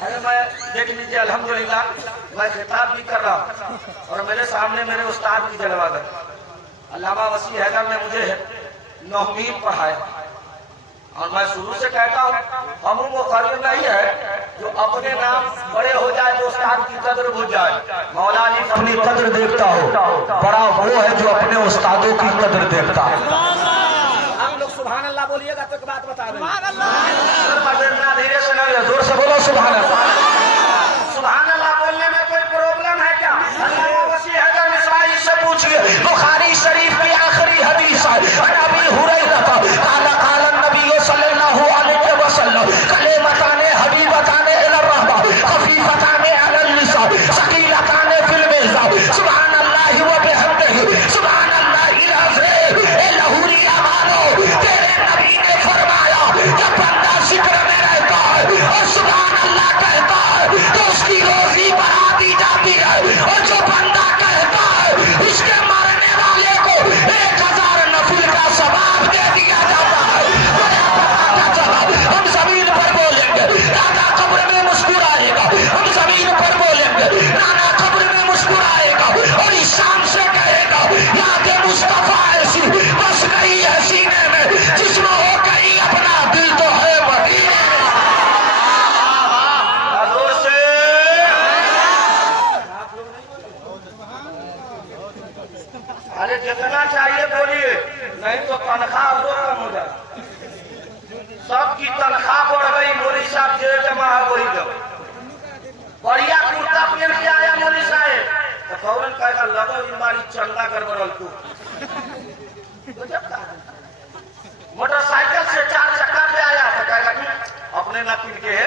अरे मैं देख लीजिए अल्हम्दुलिल्लाह मैं खिताब भी कर रहा हूँ और मेरे सामने मेरे उस्ताद भी जलवा गए। अल्लामा वसी हैदर ने मुझे 9वीं पढ़ाया और मैं शुरू से कहता हूँ हम वो करीब नहीं है जो अपने नाम बड़े हो जाए तो उस्ताद की कदर भूल जाए। मौला अली अपनी कदर देखता हो, बड़ा वो है जो अपने उस्तादों की कदर देखता है। आप लोग सुभान अल्लाह बोलिएगा तो एक बात बता रहे हैं, धीरे से नहीं जोर से बोलो सुभान अल्लाह। सुभान अल्लाह बोलने में कोई प्रॉब्लम है क्या? अल्लामा वसी हैदर निसाई से पूछिए, बुखारी शरीफ की आखिरी हदीस है, नबी हुरैरा काला काला नबी सल्लल्लाहु अलैहि वसल्लम कलेमताने हबीबताने इलर रहमा खफीफताने अलल लिसान सकीलताने फिल मिज़ान सुभान अल्लाह व बिहम्दिही सुभान अल्लाहिल अज़ीम। ए लहूरिया मानो, तेरे नबी ने फरमाया जब बंदा जिक्र में रहता है और सुभान अल्लाह कहता है तो उसकी रोजी बढ़ा दी जाती है, और जो बंदा कहता है उसके मरने वाले को 1000 नफिल का सवाब दे दिया जाता है। हम जमीन पर बोलेंगे दादा कब्र में मुस्कुराएगा, हम जमीन पर बोलेंगे नाना कब्र में मुस्कुराएगा और इस शाम से कहेगा याद मुस्तफा ऐसी बस गई है सीने में जिसमें हो गई अपना दिल तो है मदीने में। अरे जितना चाहिए बोलिए, नहीं तो तनख्वाह और कम हो जाए। सबकी तनख्वाह बढ़ गई, मोदी साहब जेल जमा है वही दो। बढ़िया कुर्ता पहन के आया मोदी साहब तो फौरन कहेगा लगो हमारी चंदा गड़बड़ल को। मोटरसाइकिल से 4 चक्का पे आया तो कहेगा अपने ना पीन के है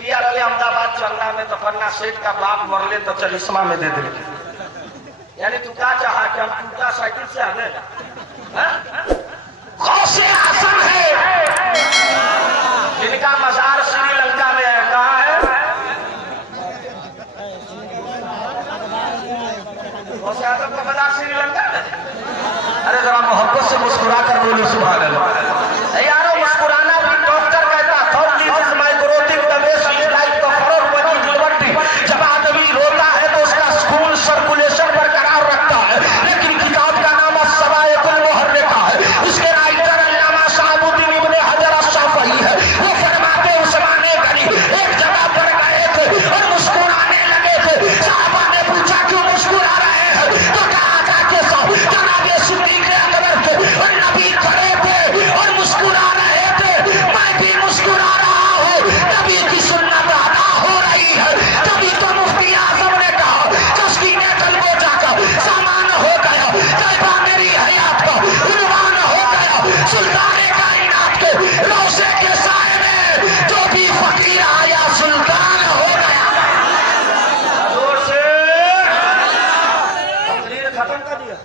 गया रहे अहमदाबाद चलना में तो फन्ना सेठ का बाप मरले तो चलिस्मा में दे दे। यानी तू क्या चाहा कि हम टूटा साइकिल से आने? गौसे आजम है जिनका मजार श्रीलंका में है। कहाँ है गौसे आजम का मजार? श्रीलंका में। अरे जरा मोहब्बत से मुस्कुरा कर बोलो सुभान अल्लाह। यारो मुस्कुराना भी डॉक्टर कहता जब आदमी रोता है तो उसका खून सर्कुलेशन बरकरार रखता है, लेकिन किताब का नाम अस्सवाइकुल मुहर्रिका है। उसके राइटर अल्लामा शहाबुद्दीन इब्ने हजर अश-शाफ़ई है। वो फरमाते उस्माने गनी एक जगह पर गए थे और मुस्कुराने लगे थे। साहबा ने पूछा क्यों मुस्कुरा रहे हैं? तो कहा था कि जनाब सिद्दीक़ अकबर थे और नबी खड़े थे और मुस्कुरा रहे थे, मैं भी मुस्कुरा रहा हूँ, नबी की सुन्नत अदा हो रही है। तभी तो मुफ्ती आज़म ने कहा तस्कीने कल्बो जाकर सामान हो गया, तैबा मेरी हयात का उन्वान हो गया, सुल्तान कायनात के रोज़े के साए में जो भी फकीर आया सुल्तान हो गया। जोर से तकरीर खत्म कर दिया,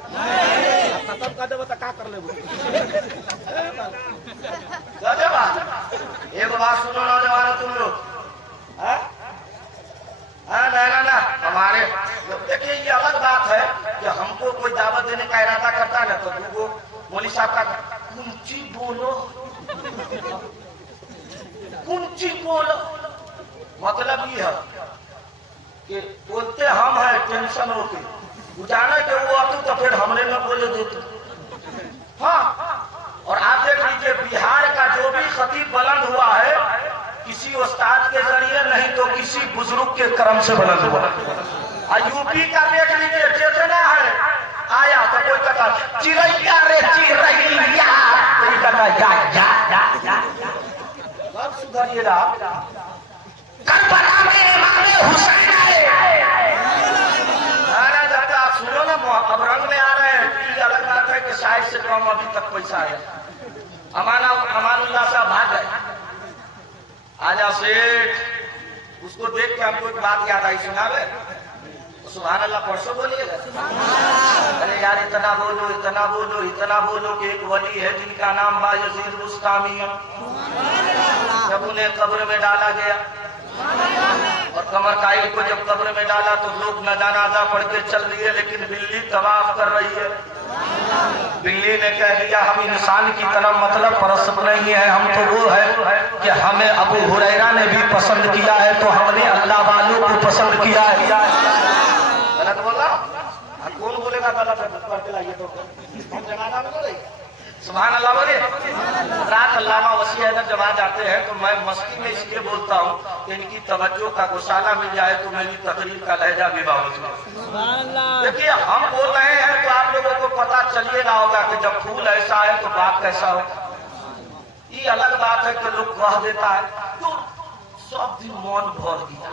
खत्म कर दे तो क्या कर ले। एक बात सुनो नौजवान तुम लोग, ना हमारे देखिए ये अलग बात है कि हमको कोई दावत देने का इरादा करता है ना तो वो मौलवी साहब का कुंची बोलो कुंची बोलो, मतलब ये है कि बोलते हम है टेंशन होके बुझाने के वो आते तो फिर हमने न बोले देते। हाँ, और आप देख लीजिए बिहार का जो भी खतीब बुलंद हुआ है किसी उस्ताद के जरिए नहीं तो किसी बुजुर्ग के करम से बुलंद हुआ। और यूपी का देख लीजिए जितना है आया तो कोई कहता चिड़ैया रे चिड़ैया, कोई कहता जा सब सुधरिएगा। करबला में इमाम हुसैन आए। अरे दादा आप सुनो ना, अब रंग में आ रहे हैं। ये अलग बात है कि शायद से कम अभी तक पैसा आया। अमानुल्लाह साहब भाग गए। आजा सेठ, उसको देख के हमको एक बात याद आई, सुनावे सुभान अल्लाह परसों बोलिएगा। अरे यार इतना बोलो इतना बोलो इतना बोलो कि एक वली है जिनका नाम बायजीद बुस्तामी है। जब उन्हें कब्र में डाला गया और कमर काइल को जब कब्र में डाला तो लोग नजानाजा पढ़ के चल रही है, लेकिन बिल्ली तवाफ कर रही है। बिल्ली ने कह दिया हम इंसान की तरह मतलब पसंद नहीं है, हम तो वो है कि हमें अबू हुरैरा ने भी पसंद किया है तो हमने अल्लाह वालों को पसंद किया है। गलत बोला? कौन बोलेगा गलत करके लाइए तो हम जमाना में बोले सुभान अल्लाह बोले। रात अल्लामा वसी हैदर जब आ जाते हैं तो मैं मस्ती में इसलिए बोलता हूँ कि इनकी तवज्जो का गोशाला मिल जाए तो मेरी तकरीर का लहजा भी बावजूद। देखिए हम बोल रहे हैं तो आप लोगों को पता चलिएगा होगा कि जब फूल ऐसा है तो बात कैसा हो। ये अलग बात है कि लोग कह देता है तो सब दिन मन भर गया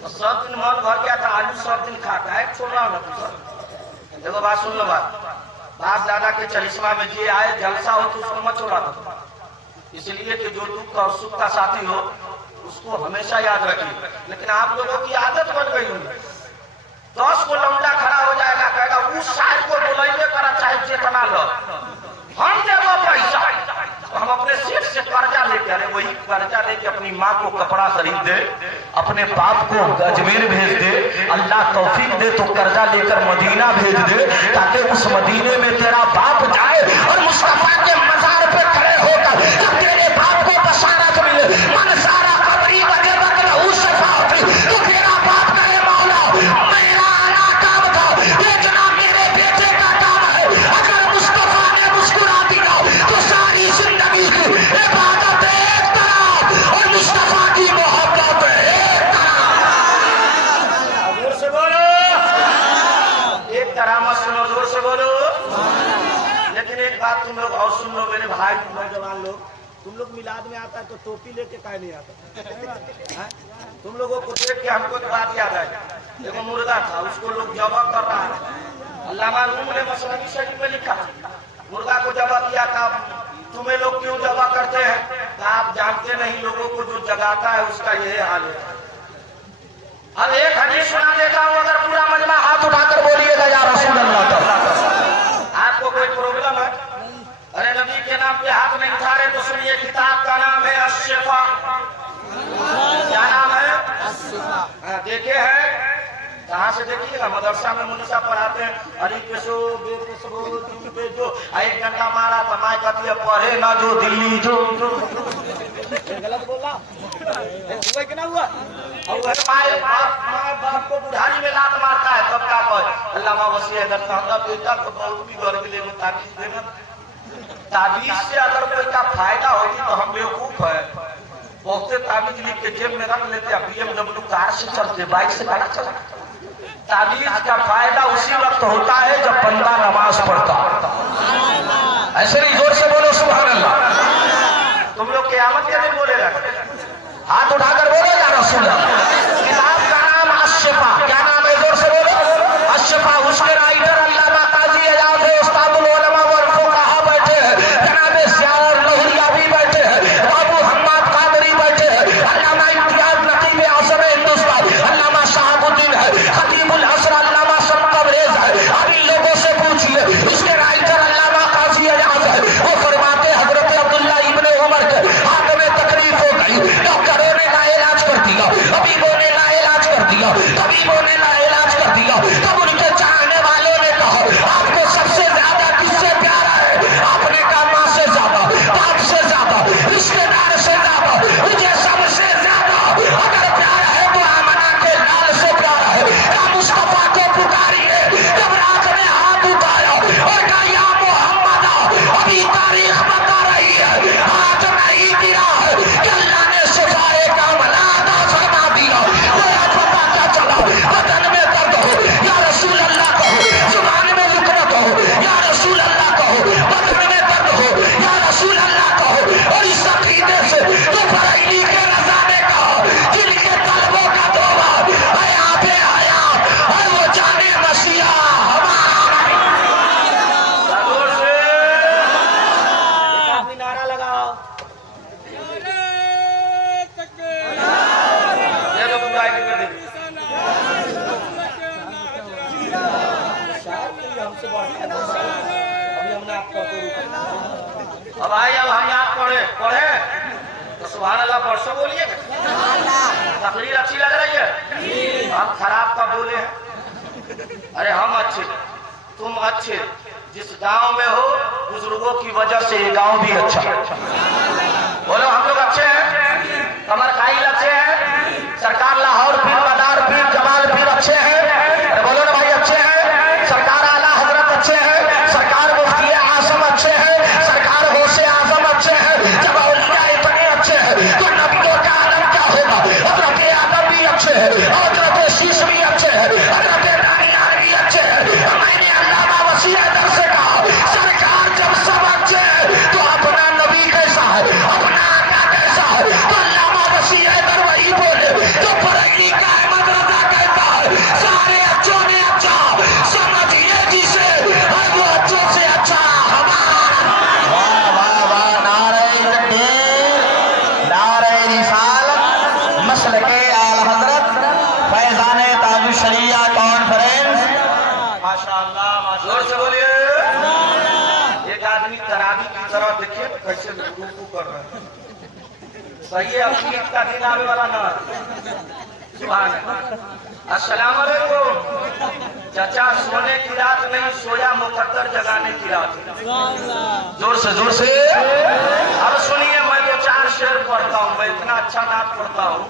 तो सब दिन मन भर गया था आलू सब दिन खाता है छोड़ रहा ना। देखो बात सुन लो, बाप दादा के चरिश्मा में जे आए जलसा हो तो उसको मत छोड़ा दो, इसलिए कि जो दुख और सुख का साथी हो उसको हमेशा याद रखिए। लेकिन आप लोगों की आदत बन गई हुई, 10 को लौंडा खड़ा हो जाएगा कहेगा उस साइड को बुलाइए करा चाहे चेतना लो हम देवो पैसा तो हम अपने सेठ से कर्जा लेके, अरे वही कर्जा लेके अपनी माँ को कपड़ा खरीद दे, अपने बाप को अजमेर भेज दे, अल्लाह तौफीक दे तो कर्जा लेकर मदीना भेज दे ताकि उस मदीने में तेरा बाप जाए और मुस्तफा के मजार पे खड़े होकर जब तेरे बाप को बशारत मिले मन सारा कबरी बजे बकरा उस तो तेरा बाप कहे मौला मेरा आना काम था बेचना मेरे बेटे का काम है, अगर मुस्तफा ने मुस्कुरा दिया तो सारी जिंदगी की इबादत एक तरफ और मुस्तफा की मोहब्बत एक तरफ। जोर से बोलो, एक तरह मत सुनो, जोर से बोलो। लेकिन एक बात तुम लोग और सुन लो मेरे भाई नौजवान लोग, तुम लोग मिलाद में आता है तो टोपी लेके काहे नहीं आता? तुम लोगों को देख के हमको एक बात याद है, देखो मुर्गा था उसको लोग जबा कर रहा है, अल्लामा रूम ने मसनवी शरीफ में लिखा मुर्गा को जबा किया था, तुम्हें लोग क्यों जबा करते हैं? तो आप जानते नहीं लोगों को जो जगाता है उसका यही हाल है। अब एक हदीस सुना देता हूँ, अगर पूरा मजमा हाथ उठाकर बोलिएगा या रसूल अल्लाह। आपको कोई प्रॉब्लम है? अरे नबी के नाम पे हाथ नहीं उठा रहे तो सुनिए, किताब का नाम है अश्शिफा। क्या नाम है? देखे हैं कहाँ से देखिएगा, मदरसा में मुनिसा पढ़ाते हैं अली पेशो बे पेशो दिल पे जो, एक घंटा मारा तो माँ कहती है पढ़े ना जो दिल्ली जो। गलत बोला हुआ कि ना हुआ? और माए बाप को बुढ़ारी में लात मारता है तब का कहे अल्लामा वसी हैदर का बेटा को बहुत भी घर के लिए ताबीज देना, ताबीज से अगर कोई का फायदा होगी तो हम बेवकूफ है। बहुत ताबीज लिख के जेब में रख लेते हैं, BMW कार से चलते बाइक से गाड़ी चलाते। ताबीज का फायदा उसी वक्त होता है जब बंदा नमाज पढ़ता। ऐसे नहीं, जोर से बोलो सुभान अल्लाह। तुम लोग क़यामत के दिन बोलेगा, हाथ उठाकर बोलो या रसूल अल्लाह। किताब का नाम अश्शिफा, क्या नाम है? जोर से बोलो अश्शिफा। उसके राइटर अल्लामा काजी आजाद है, उस्तादुल उलमा वल फुक़हा बैठे हैं, जनाब सियार लहुरिया भी बैठे हैं, बाबू हम्माद कादरी बैठे हैं, अल्लामा इम्तियाज नकीब आज़म हिंदुस्तान अल्लामा शहाबुद्दीन है, खतीबुल असर अल्लामा शमकबरेज है। अब इन लोगों से पूछिए, इसके राइटर अल्लामा काजी आजाद है, वो फरमाते हजरत अब्दुल्ला इब्ने उमर के हाथ में तकलीफ हो गई, डॉक्टरों ने लाइलाज कर दिया, तबीबों ने लाइलाज कर दिया, तबीबों ने लाइलाज कर दिया। तब उनके चाहने वालों ने कहा आपको सबसे ज्यादा किससे प्यार है? आपने कहा माँ से ज्यादा, बाप से ज्यादा, रिश्तेदार से ज्यादा, मुझे सबसे ज्यादा अगर प्यार है तो आमना के लाल से प्यार है। या मुस्तफा को पुकारिए, जब रात में हाथ उठाया और कहा या मोहम्मद, अभी तारीख बता रही है हाथ नहीं गिरा है कि अल्लाह ने सिफाए कामला अदा फरमा दिया। मुझे पता क्या चला, बदन में दर्द हो या रसूल अल्लाह कहो, जुबान में लुकरत हो या रसूल अल्लाह कहो, बदन में दर्द हो या रसूल अल्लाह कहो। और इस अकीदे से तो बरेली के रज़ा ने कहा जिनके तलबों का तौबा है आपे आया और वो जाने मसीहा हमारा। जोर से एक नारा लगाओ, ये तो पूरा एक कर दे। हमसे अभी हमने आपको अब आई, अब हमने आप पढ़े तो सुभान अल्लाह परसों बोलिए। तकरीर अच्छी लग रही है? हम खराब कब बोले हैं? अरे हम अच्छे, तुम अच्छे, जिस गांव में हो बुजुर्गों की वजह से ये गांव भी अच्छा है। बोलो हम लोग अच्छे हैं, कमर खाइल अच्छे हैं, सरकार लाहौर पीर, मदार पीर, जमाल पीर अच्छे हैं। बोलो ना भाई अच्छे हैं, सरकार आला हजरत अच्छे हैं, सरकार मुफ्ती आजम अच्छे हैं, सरकार गौसे आजम अच्छे हैं। जब औलिया इतने अच्छे हैं तो नबियों का आदम क्या होगा। हजरत आदम भी अच्छे हैं, हजरत शीश भी अच्छे हैं, हजरत दानियाल भी अच्छे हैं। मैंने अल्लामा वसी हैदर से कहा सरकार जब सब अच्छे हैं तो अपना नबी कैसा है, अपना आका कैसा है। तो अल्लामा वसी हैदर वही बोले तो बरेली का अहमद रजा कहता है सारे अच्छों ने अच्छा समझिए जिसे हर वो अच्छों से अच्छा हमारा। वाह वाह वाह, नारे तकबीर, नारे रिसालत, मसलके आला हजरत, फैजाने ताजुश शरिया कॉन्फ्रेंस। माशाअल्लाह माशाअल्लाह, जोर से बोलिए। एक आदमी तरावी की तरह देखिए कैसे रुकू कर रहा है। सही है, अपनी ईद का दिन आने वाला ना। सुभान अल्लाह। अस्सलाम वालेकुम। चाचा सोने की रात नहीं, सोया मुकद्दर जगाने की रात। जोर से जोर से। अब सुनिए, मैं तो 4 शेर पढ़ता हूँ। मैं इतना अच्छा नात पढ़ता हूँ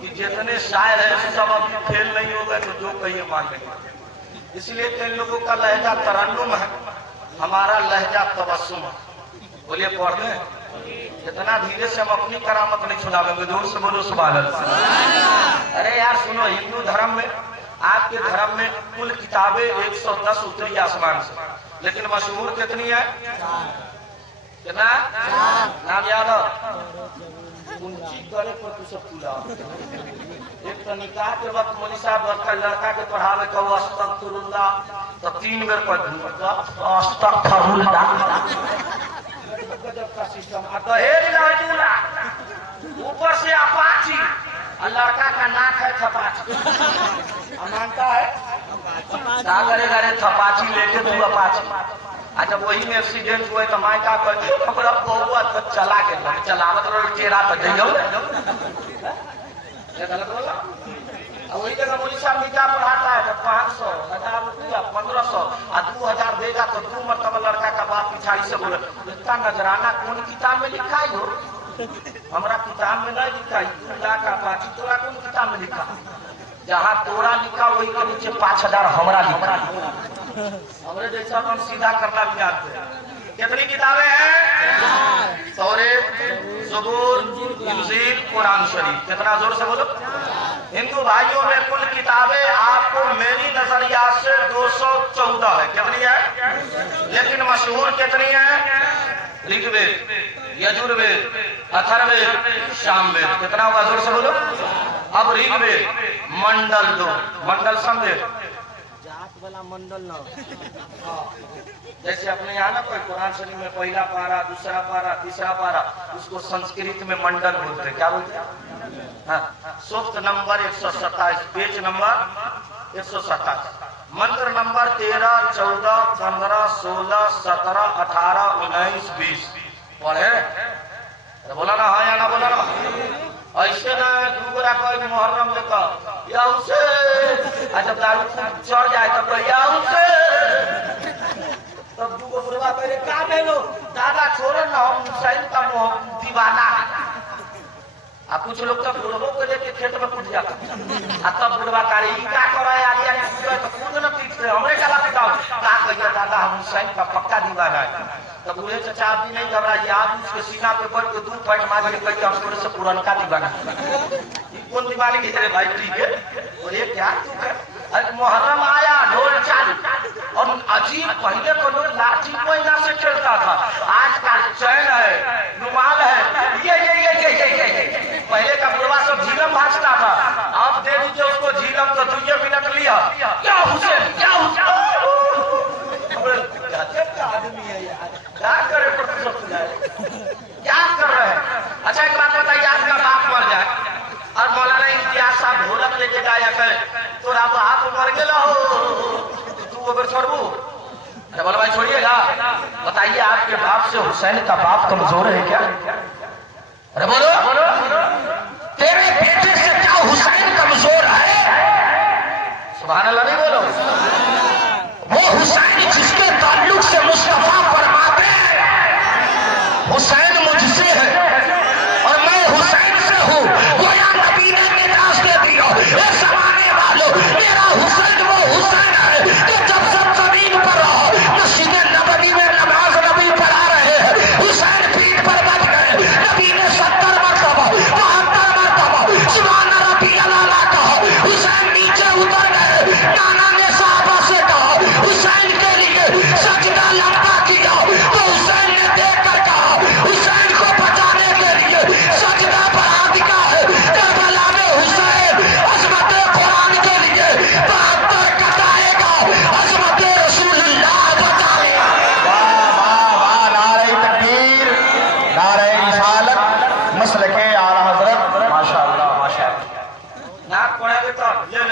कि जितने शायर हैं सब अभी फेल नहीं हो गए तो जो कहिए मान लेंगे। इसलिए तो इन लोगों का लहजा तरन्नुम है, हमारा लहजा तबस्सुम है। बोलिए पढ़ दें, इतना धीरे से हम अपनी करामत नहीं सुनावेंगे। जोर से बोलो सुभान अल्लाह। अरे यार सुनो, हिंदू धर्म में, आपके धर्म में कुल किताबें 110 उतरी आसमान से, लेकिन मशहूर कितनी है? कितना नाम याद हो? ऊंची करे पर तू सब पूरा। एक तो निकाह के वक्त मौलवी साहब बड़का लड़का के पढ़ावे कहो अस्तगफिरुल्लाह, तो 3 बेर पढ़ अस्तगफिरुल्लाह। गजब का सिस्टम। दहेज लड़ूला, ऊपर से अपाची, और लड़का का नाक है थपाची। मानता है सागरे गरे थपाची लेके तू अपाची। अच्छा वही में एक्सीडेंट हुए तो माय का हमरा बहुआ तो चला गया, चलावत रहो चेहरा पर जइयो। ये गलत बोला। अब वही जगह मौलवी साहब निकाह पढ़ाता है तो 500, 1000 रुपया, 1500 और 2000 देगा तो 2 मरतबा लड़का का बाप पिछाड़ी से बोले इतना नजराना कौन किताब में लिखा है हो? हमारा किताब में नहीं लिखा, 2 लाख का पाची तोरा कौन किताब में लिखा? जहाँ तोरा लिखा वही के नीचे 5000 हमरा लिखा। हमरे जैसा हम सीधा करना भी जानते हैं। कितनी किताबें हैं? तौरात, ज़बूर, इंजील, कुरान शरीफ। कितना जोर से बोलो। हिंदू भाइयों में कुल किताबें आपको मेरी नजरिया से 214 है। कितनी है? लेकिन मशहूर कितनी है? ऋग्वेद, यजुर्वेद, अथर्ववेद, सामवेद। कितना होगा जोर से बोलो। अब ऋग्वेद मंडल 2, मंडल समझे? जात वाला मंडल ना। जैसे अपने यहाँ ना कोई कुरान शरीफ में पहला पारा, दूसरा पारा, तीसरा पारा, उसको संस्कृत में मंडल बोलते हैं। क्या बोलते हैं? हाँ, सूक्त नंबर 127, पेज नंबर 127, मंत्र नंबर 13, 14, 15, 16, 17, 18, 19, 20 पढ़े। बोला ना हाँ या ना बोला ना? ऐसे ना दूसरा कोई मुहर्रम लेकर या उसे जब दारू चढ़ जाए तब या उसे तब दूगो बुढ़वा पहले का बेलो दादा छोड़ो ना, हम हुसैन का दीवाना है। अब कुछ लोग तो बुढ़वों को लेके खेत में कूद जाता है, तब बुढ़वा कारी क्या करा है आगे आगे तो कूद न पीछे हमरे गला पिटाओ का कहिए दादा हम हुसैन का पक्का दीवाना है। तब बूढ़े चाचा आप भी नहीं घबराइए, आप उसके सीना पे पड़ के 2 पैट मार के कहिए हम थोड़े से पुरानका दीवाना। कौन दीवाने की तेरे भाई ठीक है? बोले क्या तू है? अरे मुहर्रम आया ढोल चालू और अजीब पहले तो लोग लाठी कोयला से खेलता था, आजकल चैन है, रुमाल है, ये पहले का बुढ़वा सब झीलम भाजता था। आप दे दीजिए उसको झीलम तो 2 मिनट लिया। क्या हुसैन क्या आदमी है यार, क्या करे क्या कर रहे हैं? अच्छा एक बात बताइए, आपका बाप मर जाए और मौलाना इम्तियाज साहब ढोलक लेके गाया करे तो आप मर गए हो तू अगर छोड़ू? अरे बोला भाई छोड़िएगा। बताइए आपके बाप से हुसैन का बाप कमजोर है क्या? अरे बोलो तेरे बेटे से क्या हुसैन कमजोर है? सुभान अल्लाह नहीं बोलो। वो हुसैन जिसके ताल्लुक से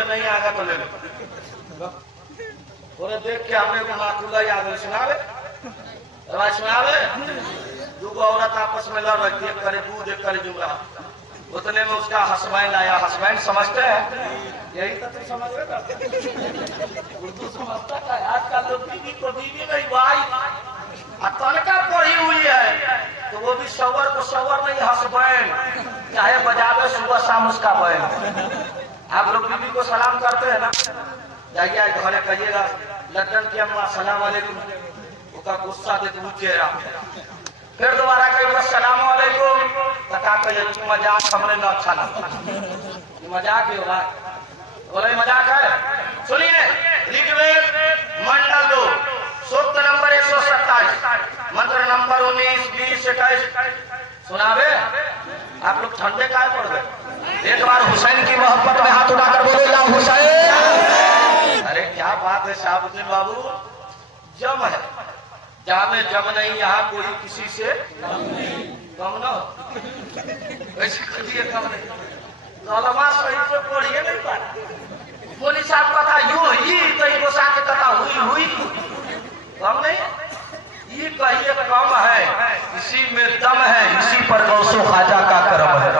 नहीं आएगा तो ले लो। और देख के हमने को मातुला याद है सुनावे दूगो औरत आपस में लड़ रही थी, एक करे दूध एक करे जुमरा। उतने में उसका हस्बैंड आया। हस्बैंड समझते हैं, यही तो तुम समझ रहे ना, उर्दू समझता है। आजकल लोग बीवी को बीवी नहीं भाई तनका पड़ी हुई है तो वो भी शवर को शवर नहीं हस्बैंड, चाहे बजावे सुबह शाम उसका बहन। आप लोग बीवी को सलाम करते हैं ना, जाइए घरे कहिएगा लंदन की अम्मा सलाम वालेकुम, उसका गुस्सा दे तो चेहरा। फिर दोबारा कहिएगा सलाम वालेकुम, तका कहिए मजाक हमने न अच्छा लगा। मजाक ही होगा, बोले मजाक है। सुनिए ऋग्वेद मंडल 2 सूक्त नंबर 127 मंत्र नंबर 19, 20, 21 सुनावे। आप लोग ठंडे काय पड़ गए? एक बार हुसैन की मोहब्बत में हाथ उठाकर बोलो या हुसैन। अरे क्या बात है शाहबुद्दीन बाबू, जम है जामे जम नहीं, यहाँ कोई किसी से कम न हो। वैसे कहिए कम नहीं, कलमा सही से पढ़िए नहीं पाए। बोली साहब कथा यू ही कहीं गोसा के कथा हुई हुई कम नहीं, ये कहिए कम है, इसी में दम है, इसी पर गौसो खाजा का करम है।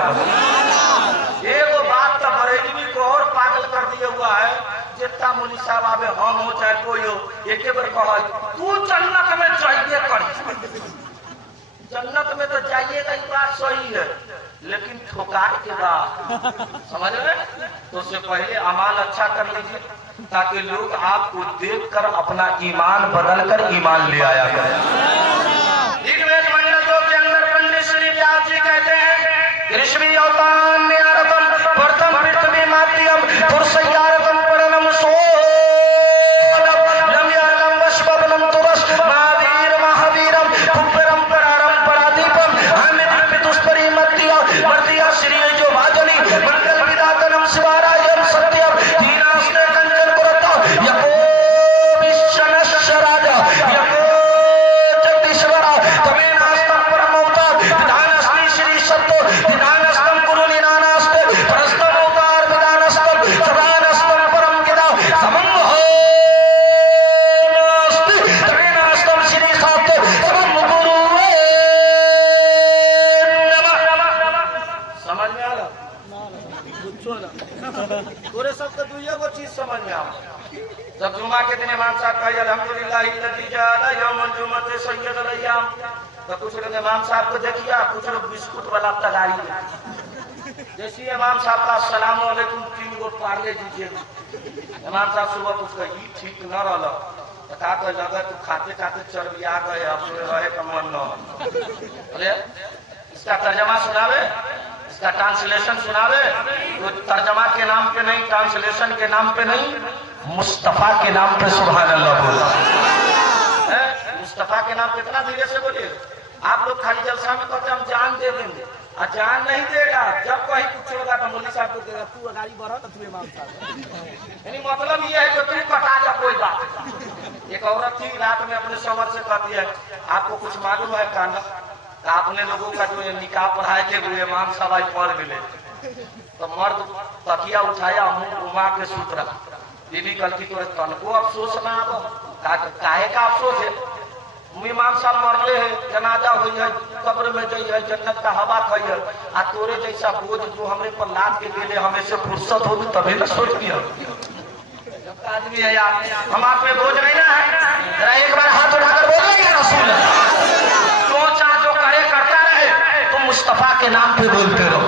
एक बात तो बरेलवी को और पागल कर दिया हुआ है, जितना मुनि साहब आवे हम हो चाहे कोई हो, एक बार कहा तू जन्नत में जाइए करी। जन्नत में तो जाइएगा, ये बात सही है, लेकिन ठोकार के बाद समझ रहे, तो उससे पहले अमाल अच्छा कर लीजिए ताकि लोग आपको देखकर अपना ईमान बदल कर ईमान ले आया करें। ऋग्वेद मंडल 2 के अंदर पंडित श्री व्यास जी कहते हैं ऋषि अवतान न्यारतम प्रथम पृथ्वी माध्यम पुरुषयारतम परणम सोलम यारम वशबलम तुरस महावीर महावीरम कुपरम परारम परादीपम हमें पितुष्परि मत्या मर्तिया श्री जो भाजनी मंगल विदातनम शिवारायम सत्यम दीनास्ते कंचन पुरता यको विश्वनश्च राजा यको जगदीश्वरा तमें नास्तं परमोक्ता विधानस्ति श्री सत्तो विधानस्तं गुरु निदानस्ते परस्तम अवतार विधानस्तं सदानस्तं परम गिदा समं होस्ति तमें नास्तं श्री सत्तो समं गुरुवे नमः। समझ में आ रहा? पूरे सब तो दुनिया को चीज समझ में आओ। जब जुमा के दिन इमाम साहब का अल्हम्दुलिल्लाह इल्लज़ी जअला यौमुल जुम्मति सय्यदुल अय्याम, तो कुछ लोग इमाम साहब को देखिए, कुछ लोग बिस्कुट वाला तगारी जैसे इमाम साहब का अस्सलाम वालेकुम 3 गो पार्ले दीजिए। इमाम साहब सुबह कुछ कही ठीक न रहा तो का कह लगा तू खाते खाते चर्बिया गए, अपने रहे का मन न। अरे इसका तर्जमा सुनावे, इसका ट्रांसलेशन सुनावे। तो तर्जमा के नाम पे नहीं, ट्रांसलेशन के नाम पे नहीं, मुस्तफा के नाम पे सुभान अल्लाह बोला। मुस्तफा के नाम पे इतना धीरे से बोलिए। आप लोग खाली जलसा में कहते हम जान दे देंगे, और जान नहीं देगा। जब कहीं कुछ होगा तो मौलवी साहब को देगा, तू गाड़ी बढ़ा तो तू इमाम साहब। यानी मतलब ये है कि तू कटा जा, कोई बात। एक औरत थी रात में अपने शौहर से कहती है आपको कुछ मालूम है काना, आपने लोगों का जो निकाह पढ़ाए थे वो इमाम साहब आज पढ़ मिले। तो मर्द तकिया उठाया, मुंह घुमा के सूत रहा। बीबी कल की तो तन को अफसोस ना आबो, काहे का अफसोस है? इमाम साहब मरले है, जनाजा हुई है, कब्र में गई है, जन्नत का हवा खाई है, आ तोरे जैसा बोझ जो हमने पर लाद के ले हमें से फुर्सत होगी तभी ना सोच लिया। आदमी है यार, हम आप में बोझ नहीं ना है। जरा एक बार हाथ उठाकर बोलेंगे रसूल सोचा जो करे करता रहे, तुम मुस्तफा के नाम पे बोलते रहो।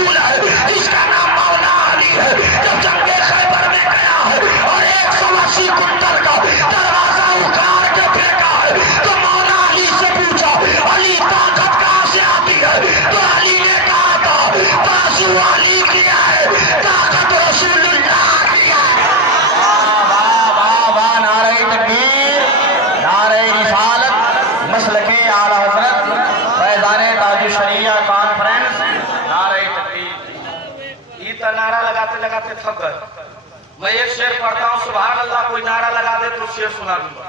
रसूल है, जिसका नाम मौला अली है, जब जंगे खैबर में गया है और 180 कुंटल का दरवाजा उखाड़ के फेंका है, तो मौला अली से पूछा अली ताकत कहां से आती है, तो अली ने कहा था बाजू अली किया है, ताकत रसूलुल्लाह की है। वाह वाह वाह, नारे तकबीर, नारे रिसालत, मसलके आला हजरत, फैजाने ताजुश शरिया कॉन्फ्रेंस, नारे तकबीर। ये तो नारा लगाते लगाते थक गए। मैं एक शेर पढ़ता हूँ, सुभान अल्लाह, कोई नारा लगा दे तो शेर सुना दूंगा,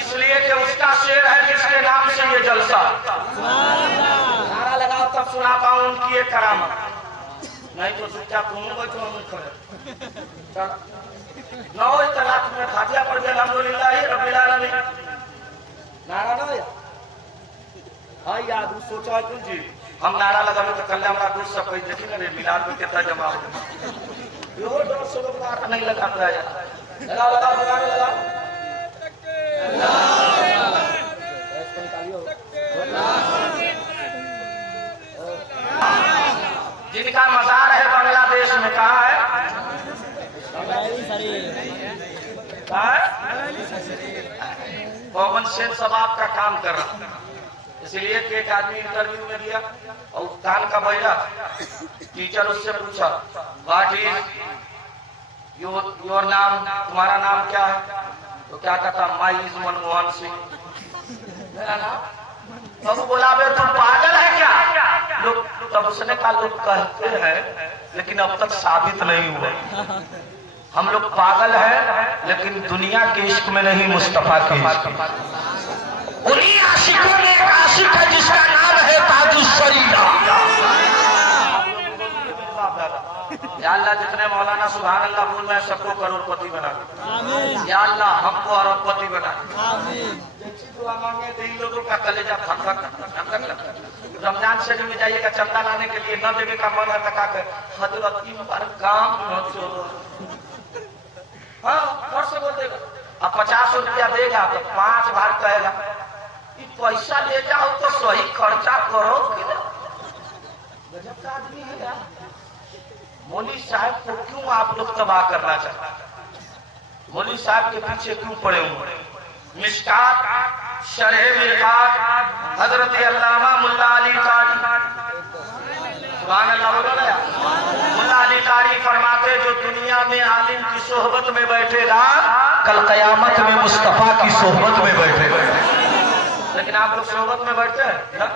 इसलिए कि उसका शेर है जिसके नाम से ये जलसा। नारा लगाओ तब सुना पाऊं उनकी एक करामत, नहीं तो चुपचाप तुम बैठो हम खड़े। नौ तलाक में फातिहा पढ़ गया अल्हम्दुलिल्लाह रब्बिल आलमीन। नारा ना या हां याद सोचा है तुम जी, हम नारा लगावे तो कल हमरा दूर से कोई देखी ना मिलाद में कितना जमा हो, यो डर से लोग नारा नहीं लगाता है। लगा लगा लगाने लगा जिनका मजार है बांग्लादेश में, कहाँ है? कॉमन सेंस सब आपका काम कर रहा, इसलिए कि एक आदमी इंटरव्यू में दिया और कान का बहिरा, टीचर उससे पूछा व्हाट इज योर नाम, तुम्हारा नाम क्या है? तो क्या कहता, माई इज मनमोहन सिंह, मेरा नाम। तब बोला बे तुम पागल है क्या? लोग तब उसने कहा लोग कहते हैं लेकिन अब तक साबित नहीं हुआ। हम लोग पागल हैं लेकिन दुनिया के इश्क में नहीं, मुस्तफा के इश्क में। उन्हीं आशिकों में एक आशिक है जिसका नाम है ताजुश शरिया। या अल्लाह, जितने मौलाना सुभान अल्लाह बोल रहे हैं सबको करोड़पति बना दे। या अल्लाह, हमको अरबपति बना दे। दुआ मांगे तो इन लोगों का कलेजा फक फक। रमजान शरीफ में जाइएगा चंदा लाने के लिए, न देवे का मन है तका कर हजरत इन पर काम न छोड़ो। हाँ, और से बोल देगा। अब 50 रुपया देगा तो 5 बार कहेगा पैसा ले जाओ तो सही खर्चा करो। गजब का आदमी है यार। मौली साहब को क्यों आप लोग तबाह करना चाहते हैं? मौली साहब के पीछे क्यों पड़े हुए? मिशकात शरह मिरकात हजरत अल्लामा मुल्ला अली कारी, सुभान अल्लाह बोलो ना। मुल्ला अली कारी फरमाते जो दुनिया में आलिम की सोहबत में बैठेगा कल कयामत में मुस्तफा की सोहबत में बैठेगा। लेकिन आप लोग सोहबत में बैठते हैं।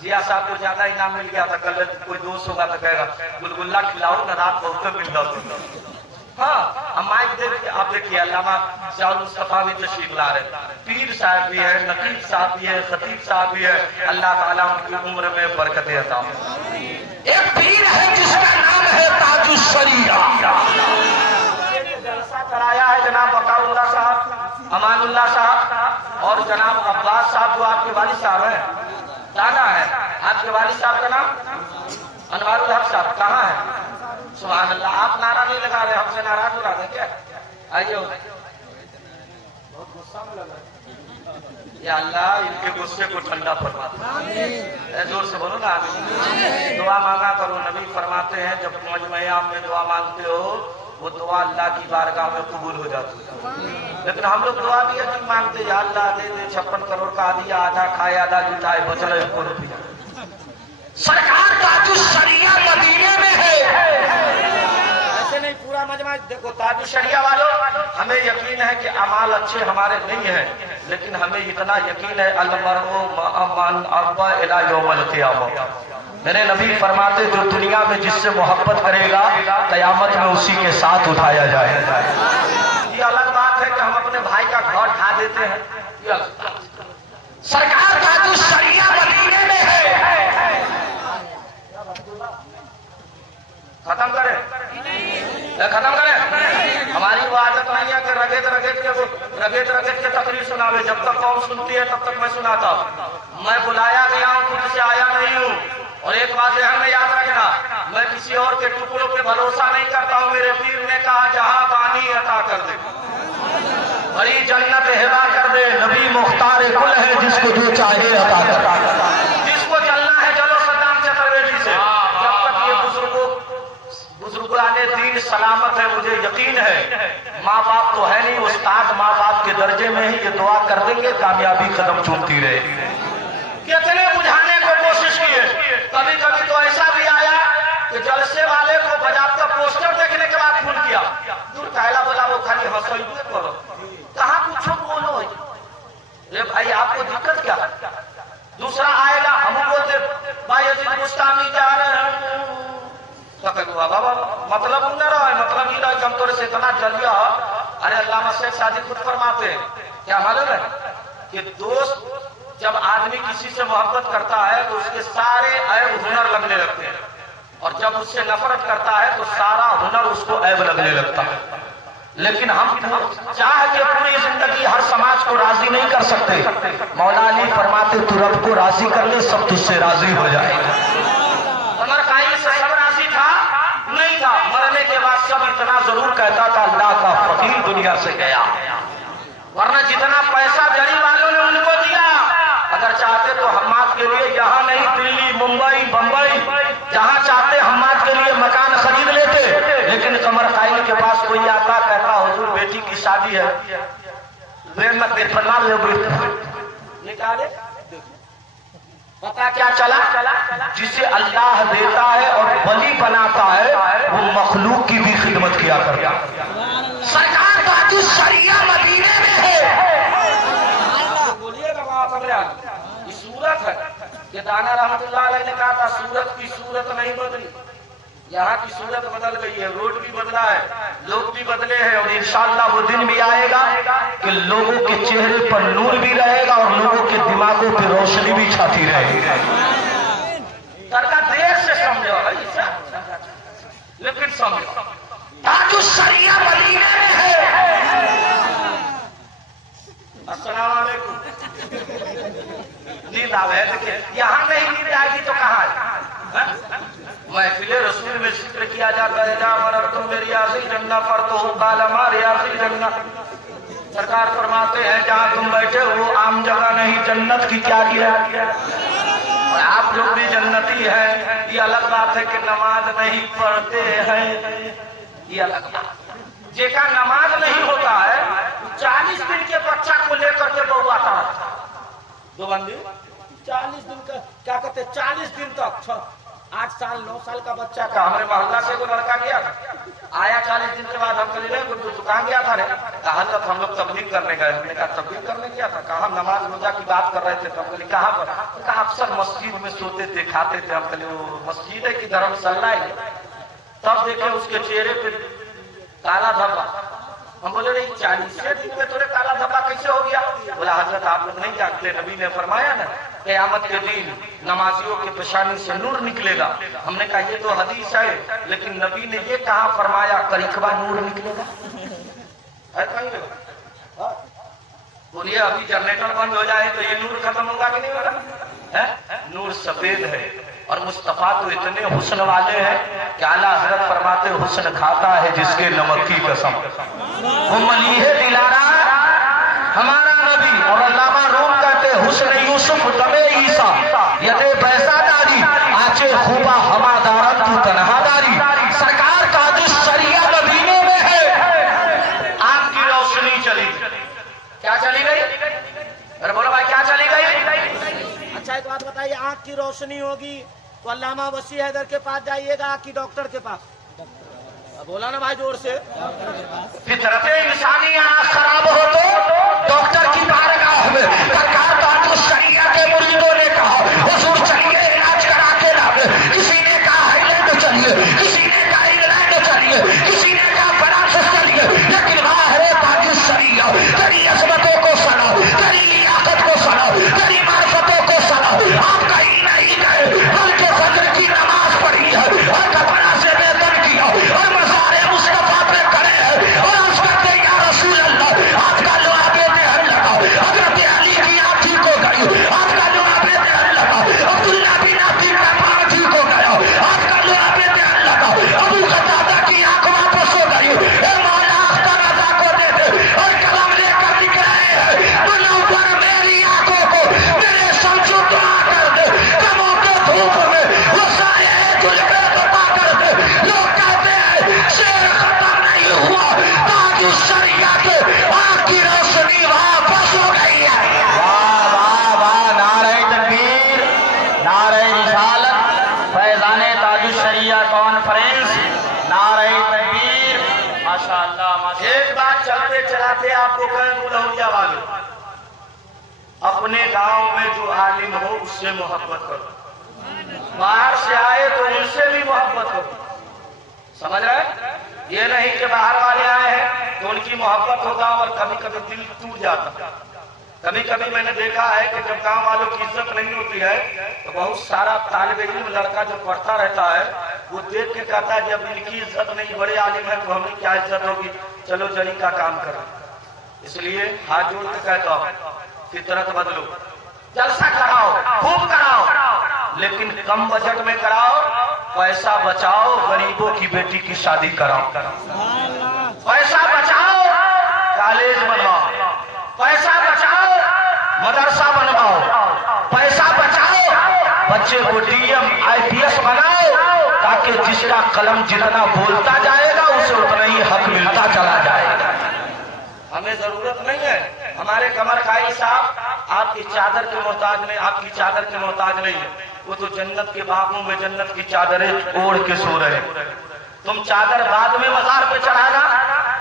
जिया साहब को ज्यादा इनाम मिल गया था, कल कोई दोस्त होगा तो कहेगा गुलगुल्ला खिलाओ ना, रात बहुत मिल जाओ। हाँ, हम माइक देख आप देखिए अल्लामा शाहुल मुस्तफा भी तशरीफ ला रहे, पीर साहब भी है, नकीब साहब भी है, खतीब साहब भी है। अल्लाह ताला उनकी उम्र में बरकत अता फरमाए। एक पीर है जिसका नाम है ताजुश शरिया। जलसा कराया है जनाब बकाउल्लाह साहब, अमानुल्लाह साहब और जनाब अब्बास साहब जो आपके वालिद साहब हैं, दादा है। आपके वालिद साहब का नाम अनवारुल हक साहब, कहाँ है? सुभान अल्लाह। आप नारा नहीं लगा रहे, हमसे नाराज हो रहे क्या? आइए, बहुत गुस्सा में लग रहा है। या अल्लाह, इनके गुस्से को ठंडा फरमा दे। जोर से बोलो ना आमीन। दुआ मांगा करो। नबी फरमाते हैं जब मजमे में दुआ मांगते हो वो दुआ अल्लाह की बारगाह में कबूल हो जाती है। लेकिन हम लोग दुआ भी अच्छी मांगते, या अल्लाह दे दे 56 करोड़ का आदिया, आधा खाए आधा जुटाए, बचल 1 रुपया। सरकार ताजुश शरिया मदीने में है। ऐसे नहीं, पूरा मजमा देखो। ताजुश शरिया वालों, हमें यकीन है कि अमाल अच्छे हमारे नहीं है, लेकिन हमें इतना यकीन है अलमरउ मअमन अब्बा इला यौमल क़ियामह। मेरे नबी फरमाते जो दुनिया में जिससे मोहब्बत करेगा कयामत में उसी के साथ उठाया जाएगा। ये अलग बात है कि हम अपने भाई का घर ढा देते हैं। सरकार ताजुश शरिया मदीने में है। खत्म करें, खत्म करें। हमारी वो आदत नहीं है कि रगेत के तकरीर सुनावे। जब तक कौन सुनती है तब तक मैं सुनाता हूँ। मैं बुलाया गया हूँ, खुद से आया नहीं हूँ। और एक बात ध्यान में याद रखना, मैं किसी और के टुकड़ों पे भरोसा नहीं करता हूँ। मेरे पीर ने कहा जहाँ पानी अता कर दे, बड़ी जन्नत हिबा कर दे। नबी मुख्तार कुल है जिसको जो चाहे अता कर। जिसको जलना है चलो सद्दाम चतुर्वेदी से। जब तक ये दीन सलामत है, मुझे यकीन है। माँ बाप तो है नहीं, उस्ताद माँ बाप के दर्जे में ही, ये दुआ कर देंगे कामयाबी कदम चूमती रहेगी। कितने बुझाने को कोशिश किए, कभी कभी तो ऐसा भी आया कि जलसे वाले को बजाता पोस्टर देखने के बाद फोन किया, दूर कहला बोला वो खाली हंसइबे करो, कहाँ कुछ बोलो। ये भाई आपको दिक्कत क्या? दूसरा आएगा, हम बोलते भाई अजीज मुस्तामी जा रहे हैं, तो बाबा मतलब न रहा है, मतलब ये रहा हम तोरे से इतना जलिया। अरे अल्लामा शेख सादी खुद फरमाते हैं, क्या मालूम है कि दोस्त जब आदमी किसी से मोहब्बत करता है तो उसके सारे ऐब हुनर लगने लगते हैं, और जब उससे नफरत करता है तो सारा हुनर उसको ऐब लगने लगता है। लेकिन हम चाह के पूरी जिंदगी हर समाज को राजी नहीं कर सकते। मौला अली फरमाते तू रब को राजी कर ले, सब तुझसे राजी हो जाएगा। उमर कायम से सब राजी था नहीं था, मरने के बाद सब इतना जरूर कहता था अल्लाह का फकीर दुनिया से गया, वरना जितना पैसा जड़ी वालों ने उनको दिया, अगर चाहते तो हम्माद के लिए यहाँ नहीं दिल्ली मुंबई बंबई जहाँ चाहते हम्माद के लिए मकान खरीद लेते। लेकिन कमर कायल के पास कोई आता कहता हुजूर बेटी की शादी है, निकाले पता क्या चला, जिसे अल्लाह देता है और वली बनाता है वो मखलूक की भी खिदमत किया करता है। सरकार बाकी शरिया मदीने में है। बोलिएगा बाबा, सूरत है कि दाना रहमतुल्लाह अलैह ने कहा था सूरत की सूरत नहीं बदली, यहाँ की सूरत बदल गई है, रोड भी बदला है, लोग भी बदले हैं, और इंशाअल्लाह वो दिन भी आएगा कि लोगों के चेहरे पर नूर भी रहेगा और लोगों के दिमागों पे रोशनी भी छाती रहेगी। सरकार देर से समझो, लेकिन समझो ताकि शरिया मदीने में है। अस्सलाम वालेकुम। नींद आवे, देखिए यहाँ नहीं नींद आएगी तो कहाँ है? महफिले रसूल में जिक्र किया जाता है, जा मरर तुम मेरी आसी जन्नत पर तो कालमा रियासी जन्नत। सरकार फरमाते हैं जहाँ तुम बैठे वो आम जगह नहीं, जन्नत की क्या किया। और आप लोग भी जन्नती हैं, ये अलग बात है कि नमाज नहीं पढ़ते हैं, ये अलग बात। जेका नमाज नहीं होता है 40 दिन के बच्चा को लेकर के बउआता रहता, दो बंदी 40 दिन का क्या कहते, 40 दिन तक 8 साल 9 साल का बच्चा का। हमारे मोहल्ला से वो लड़का गया था, आया 40 दिन के बाद हम चले गए, दुकान गया था रे, कहा जब हम लोग तबलीग करने गए, हमने कहा तबलीग करने गया था, कहा नमाज रोजा की बात कर रहे थे, तब बोले कहाँ पर, कहा अक्सर मस्जिद में सोते थे खाते थे। हम कहे वो मस्जिद है कि धर्मशाला है? तब देखे उसके चेहरे पे काला धब्बा। हम बोले नहीं 40 दिन में थोड़े काला धब्बा कैसे हो गया? बोला हजरत आप लोग नहीं जानते, नबी ने फरमाया ना क़यामत के दिन नमाजियों के पेशानी से नूर निकलेगा। हमने कहा ये तो हदीस है, लेकिन नबी ने ये कहा फरमाया करिकबा नूर निकलेगा है कहीं? बोलिए अभी जनरेटर बंद हो जाए तो ये नूर खत्म होगा कि नहीं होगा? नूर सफेद है, और मुस्तफा तो इतने हुस्न वाले हैं कि आला हजरत फरमाते हुस्न खाता है जिसके नमक की कसम। वो मलीहे दिलारा हमारा नबी, और अल्लामा रूम कहते हुस्न यूसुफ दमे ईसा यदे पैसादारी आचे खूबा हमादारत तू तनहादारी। सरकार का जो शरिया मदीने में है, आपकी रोशनी चली, क्या चली गई? अरे बोलो भाई क्या चली गई? अच्छा एक बात बताइए, आँख की रोशनी होगी तो अल्लामा वसी हैदर के पास जाइएगा कि डॉक्टर के पास? बोला ना भाई जोर से। फितरत इंसानी आँख खराब हो तो डॉक्टर की बारगाह में सरकार तो शरिया के मुरीदों ने कहा हुजूर चलिए इलाज करा के लावे। किसी ने कहा हाईलैंड चलिए, किसी ने कहा इंग्लैंड चलिए, किसी ने कहा फ्रांस चलिए, लेकिन वहाँ है ताकि शरिया तेरी अजमतों को सलाह, तेरी लियाकत को सलाह, तेरी मार्फतों को सलाह। आप कहीं नहीं गए बल्कि फजर की नमाज पढ़ी है और कपड़ा से वेतन किया और मज़ारे मुस्तफा पे खड़े हैं और उसका या रसूल अल्लाह आपका लो आगे में हर लगा। हजरत अली की आँखी को चलते चलाते आपको कहें लहुरिया वाले, अपने गांव में जो आलिम हो उससे मोहब्बत करो, बाहर से आए तो उनसे भी मोहब्बत करो। समझ रहे? ये नहीं कि बाहर वाले आए हैं तो उनकी मोहब्बत होगा और कभी कभी दिल टूट जाता। कभी कभी मैंने देखा है कि जब गांव वालों की इज्जत नहीं होती है तो बहुत सारा तालिब इल्म लड़का जो पढ़ता रहता है वो देख के कहता है जब इनकी इज्जत नहीं, बड़े आलिम है तो हमें क्या इज्जत होगी, चलो जड़ी का काम करो। इसलिए हाथ जोड़ के कहता हूँ फितरत बदलो, जलसा कराओ, खूब कराओ, लेकिन कम बजट में कराओ, पैसा बचाओ, गरीबों की बेटी की शादी कराओ, पैसा बचाओ, कॉलेज बनवाओ, पैसा बचाओ, मदरसा बनवाओ, पैसा बचाओ, बच्चे को डीएम आईपीएस बनाओ, ताकि जिसका कलम जितना बोलता जाएगा उसे उतना ही हक मिलता चला जाएगा। हमें जरूरत नहीं है, हमारे कमर खाई साहब आपकी चादर के मोहताज नहीं, आपकी चादर के मोहताज नहीं है, वो तो जन्नत के बागों में जन्नत की चादरें ओढ़ के सो रहे। तुम चादर बाद में मजार पे चढ़ाना,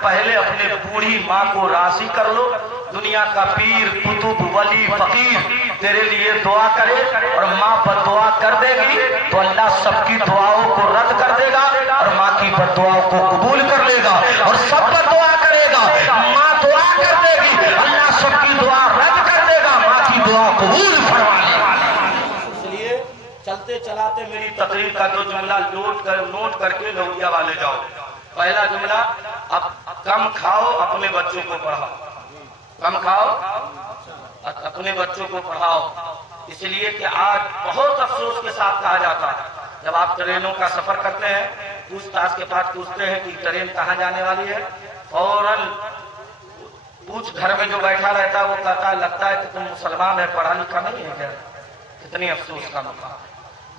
पहले अपने बूढ़ी माँ को राजी कर लो। दुनिया का पीर कुतुब वली फकीर तेरे लिए दुआ करे और माँ बददुआ कर देगी तो अल्लाह सबकी दुआओं को रद्द कर देगा और माँ की बददुआओं को कबूल कर लेगा, और सब बददुआ करेगा, माँ दुआ कर देगी, अल्लाह सबकी दुआ रद्द कर देगा, माँ की दुआ कबूल फरमा लेगा। इसलिए चलते चलाते मेरी तकरीर का जो जुमला नोट करके लहुरिया वाले जाओ। पहला जुमला, अब कम खाओ, अपने बच्चों को पढ़ाओ, कम खाओ, अपने बच्चों को पढ़ाओ। इसलिए कि आज बहुत अफसोस के साथ कहा जाता है, जब आप ट्रेनों का सफर करते हैं, पूछताछ के पास पूछते हैं कि ट्रेन कहाँ जाने वाली है, फौरन पूछ घर में जो बैठा रहता है वो कहता है लगता है कि तुम मुसलमान है, पढ़ा लिखा नहीं है क्या। कितनी अफसोस का मौका,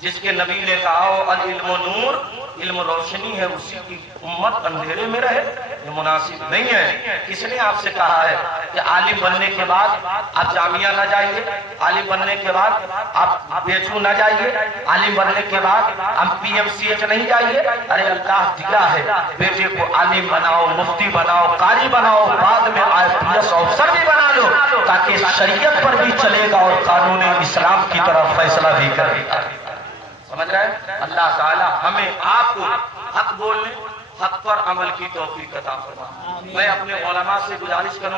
जिसके नबी ने कहा अल इल्म नूर, इल्म रोशनी है, उसी की उम्मत अंधेरे में रहे, ये मुनासिब नहीं है। किसने आपसे कहा है कि आलिम बनने के बाद आप जामिया ना जाइए, आलिम बनने के बाद आप बेचू ना जाइए, आलिम बनने के बाद आप PMCH नहीं जाइए। अरे अल्लाह दिया है, बेटे को आलिम बनाओ, मुफ्ती बनाओ, कारी बनाओ, बाद में IPS अफसर भी बना लो, ताकि शरीयत पर भी चलेगा और कानून इस्लाम की तरफ फैसला भी करेगा। समझ रहे हैं? अल्लाह ताला हमें आपको हक बोलने, हक पर अमल की तौफीक अता फरमाए। मैं अपने उलमा से गुजारिश करूं